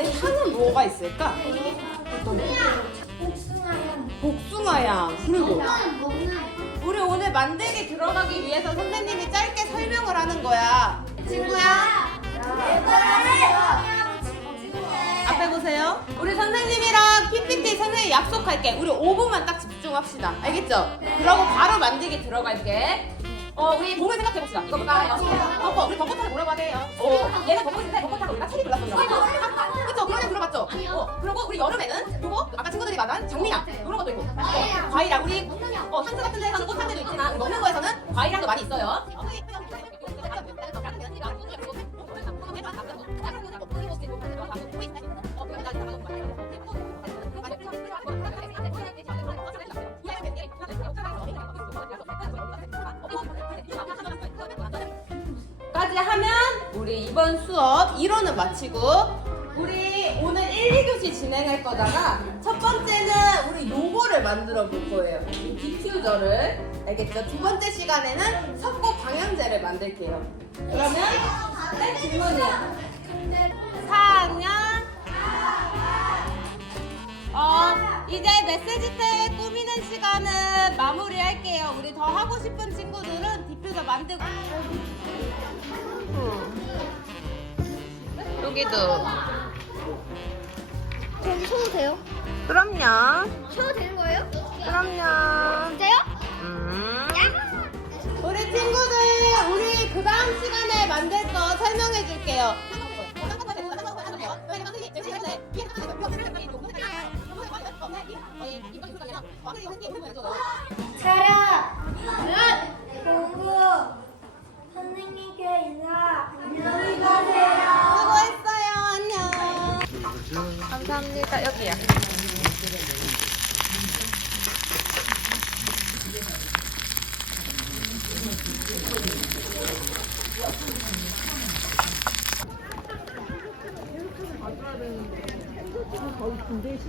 아는 향은 뭐가 있을까? 복숭아향. 그리고 우리 오늘 만들기 들어가기 위해서 선생님이 짧게 설명을 하는 거야. 친구야. 앞에 보세요. 우리 선생님이랑 PPT 선생님 약속할게. 우리 5분만 딱 집중합시다. 알겠죠? 그러고 바로 만들기 들어갈게. 어, 우리 몸을 생각해 봅시다. 이거 볼까요? 벚꽃. 우리 벚꽃하고 뭐라고 하세요? 어, 얘는 벚꽃인데 벚꽃하고 우리가 체리 불렀어요. 그런 애 들어봤죠? 어, 그리고 우리 여름에는 요거 아까 친구들이 말한 장미향 이런 것도 있고. 어, 과일향 우리 어, 향수 같은 데서는 꽃향들도 있지만 우리 먹는 거에서는 과일향도 많이 있어요. 까지 하면 우리 이번 수업 1호는 마치고 1, 2교시 진행할 거다가 첫 번째는 우리 요거를 만들어 볼 거예요. 이 디퓨저를 알겠죠? 두 번째 시간에는 석고 방향제를 만들게요. 그러면 네, 질문이요. 4학년 어, 이제 메시지트 꾸미는 시간은 마무리할게요. 우리 더 하고 싶은 친구들은 디퓨저 만들고 여기도 그럼 쳐도 돼요? 그럼요 쳐도 되는 거예요? 그럼요 진짜요? 음. 우리 친구들 우리 그 다음 시간에 만들 거 설명해 줄게요 차렷! 공부! 선생님께 인사! 안녕히 가세요! 감사합니다 여기야. 안녕하세요 빙수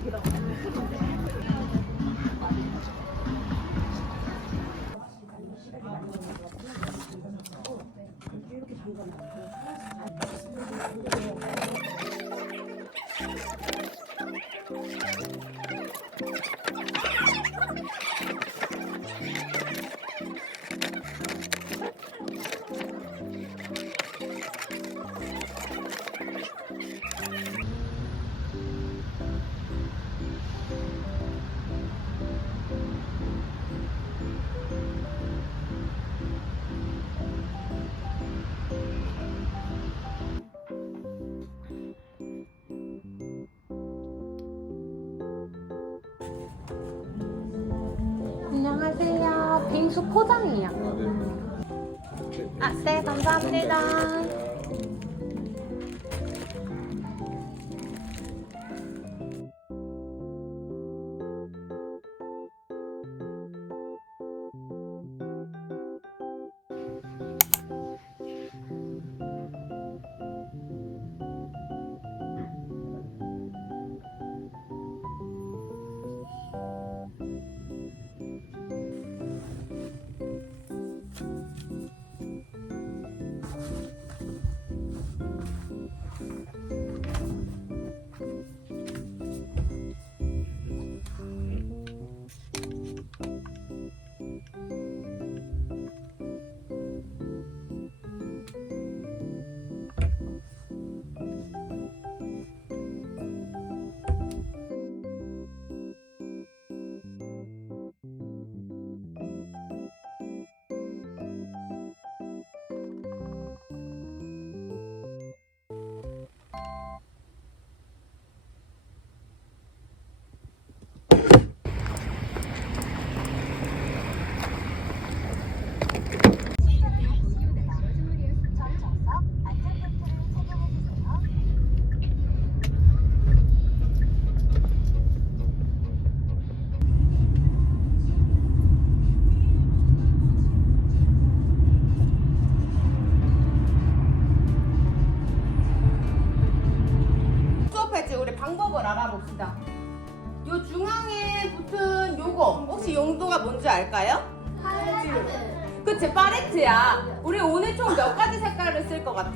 포장이요 아, 네 감사합니다 알아봅시다. 쓸것 같아?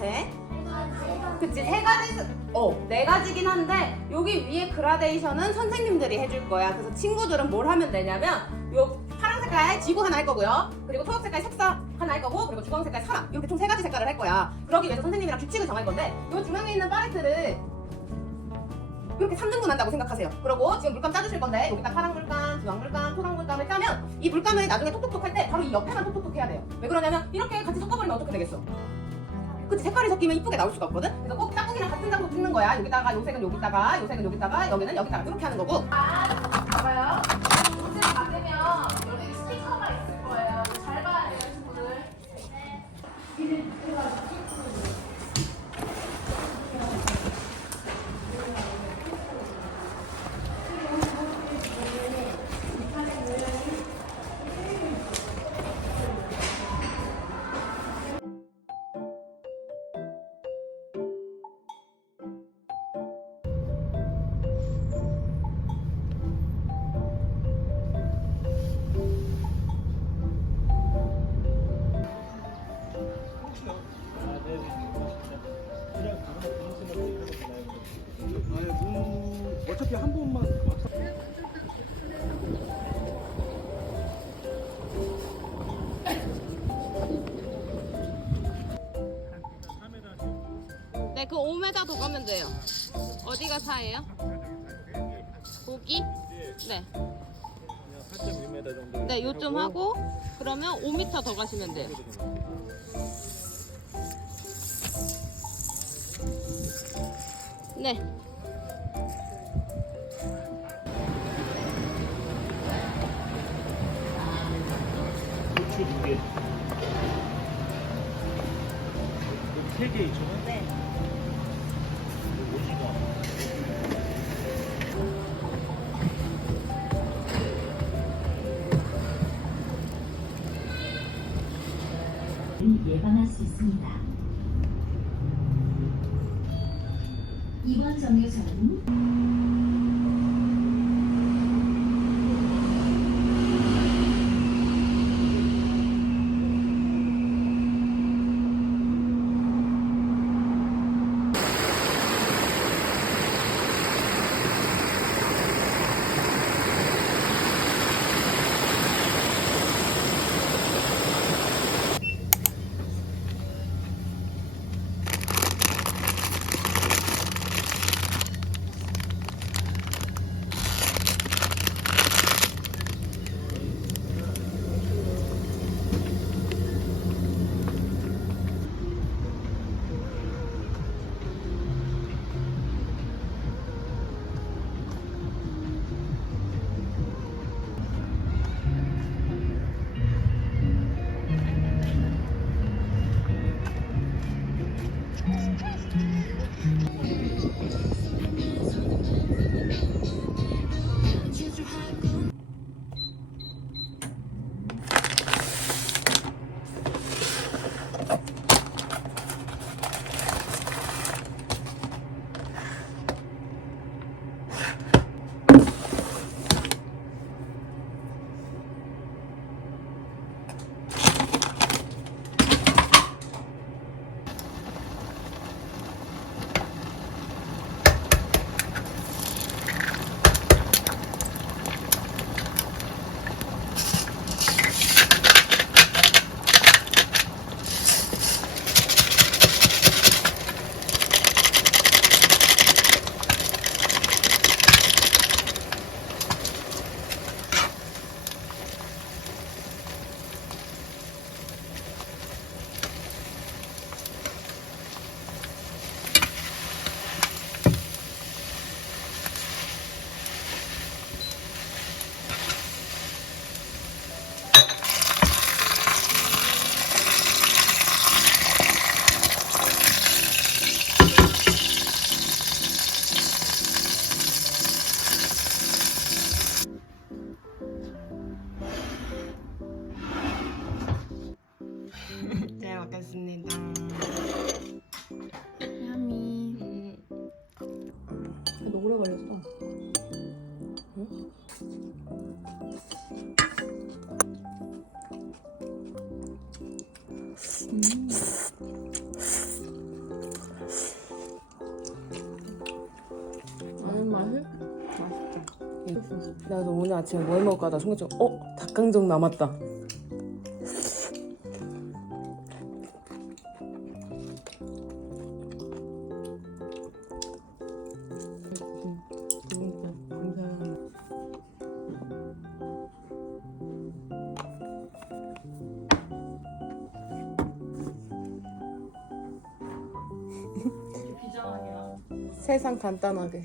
그치 세 가지 스- 어, 네 가지긴 한데 여기 위에 그라데이션은 선생님들이 해줄 거야. 그래서 친구들은 뭘 하면 되냐면 요 파란 색깔 지구 하나 할 거고요. 그리고 초록 색깔 색상 하나 할 거고 그리고 주황 색깔 사람 이렇게 총 세 가지 색깔을 할 거야. 그러기 위해서 선생님이랑 규칙을 정할 건데 요 중앙에 있는 팔레트를 이렇게 3등분 한다고 생각하세요. 그리고 지금 물감 짜주실 건데 여기다 파란 물감, 주황 물감, 초록 물감을 짜면 이 물감을 나중에 톡톡톡 할 때 바로 이 옆에만 톡톡톡 해야 돼요. 왜 그러냐면 이렇게 같이 섞어버리면 어떻게 되겠어? 그치 색깔이 섞이면 이쁘게 나올 수가 없거든. 그래서 꼭 짝꿍이랑 같은 장소 찍는 거야. 여기다가 요 색은 여기다가 요 색은 여기다가 여기는 여기다가 이렇게 하는 거고. 봐봐요. 문제 받으면 어차피 한 번만 막상 네, 그 5m 더 가면 돼요. 어디가 4예요? 고기? 네. 4.1m 정도 네, 요점 하고 그러면 5m 더 가시면 돼요. 3개 2,000원? 네. 예방할 수 있습니다. 이번 정류장은 먹겠습니다. 야미. 음. 음. 오래 걸렸어. 음. 응? 나도 음. 오늘 아침에 뭘 먹을까 하다 순간 어? 닭강정 남았다. 세상 간단하게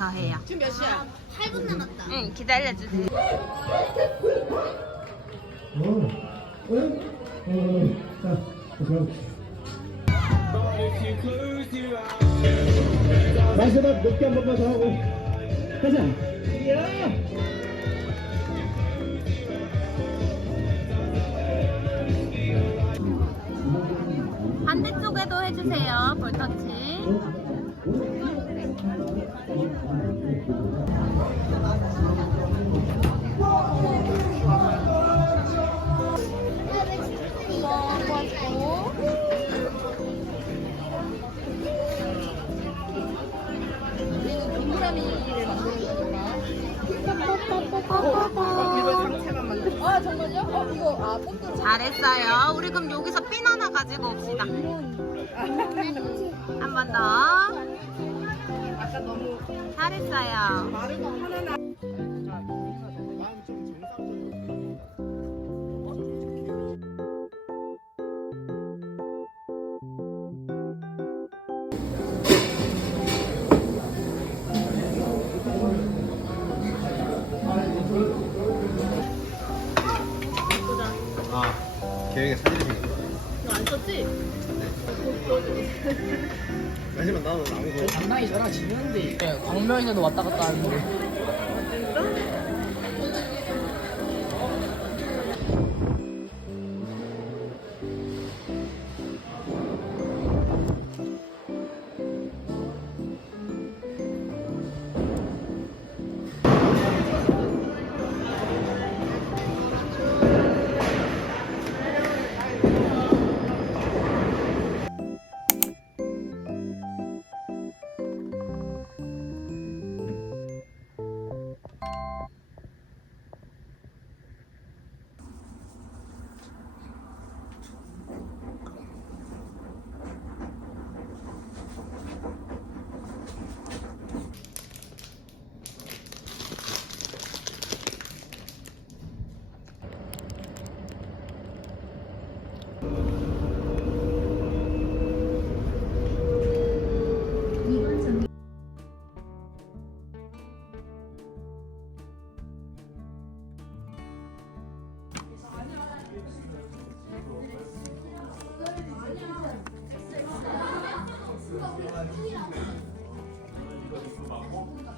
다 해요. 지금 몇 시야? 8분 남았다. 응, 기다려주세요. 마지막 몇개 한 번만 더 하고 가자. 반대쪽에도 해주세요. 볼터치. 잘했어요. 우리 그럼 여기서 핀 하나 가지고 옵시다. 한 번 더. 잘했어요. 나는 아무도 장난이 저랑 지는데 광명에서도 왔다 갔다 하는데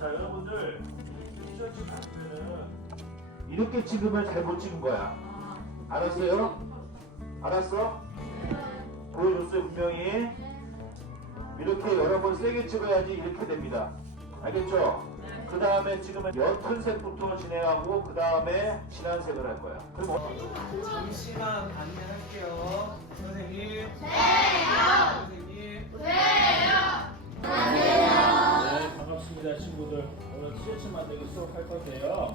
자 여러분들 이렇게 찍으면 잘못 찍은 거야. 알았어요? 알았어? 보여줬어요 분명히. 이렇게 여러 번 세게 찍어야지 이렇게 됩니다. 알겠죠? 그 다음에 찍으면 옅은 색부터 진행하고 그 다음에 진한 색을 할 거야. 그럼 어- 잠시만 안내할게요. 선생님. 선생님. 네, 반갑습니다 친구들. 오늘 티셔츠 만들기 수업할 건데요.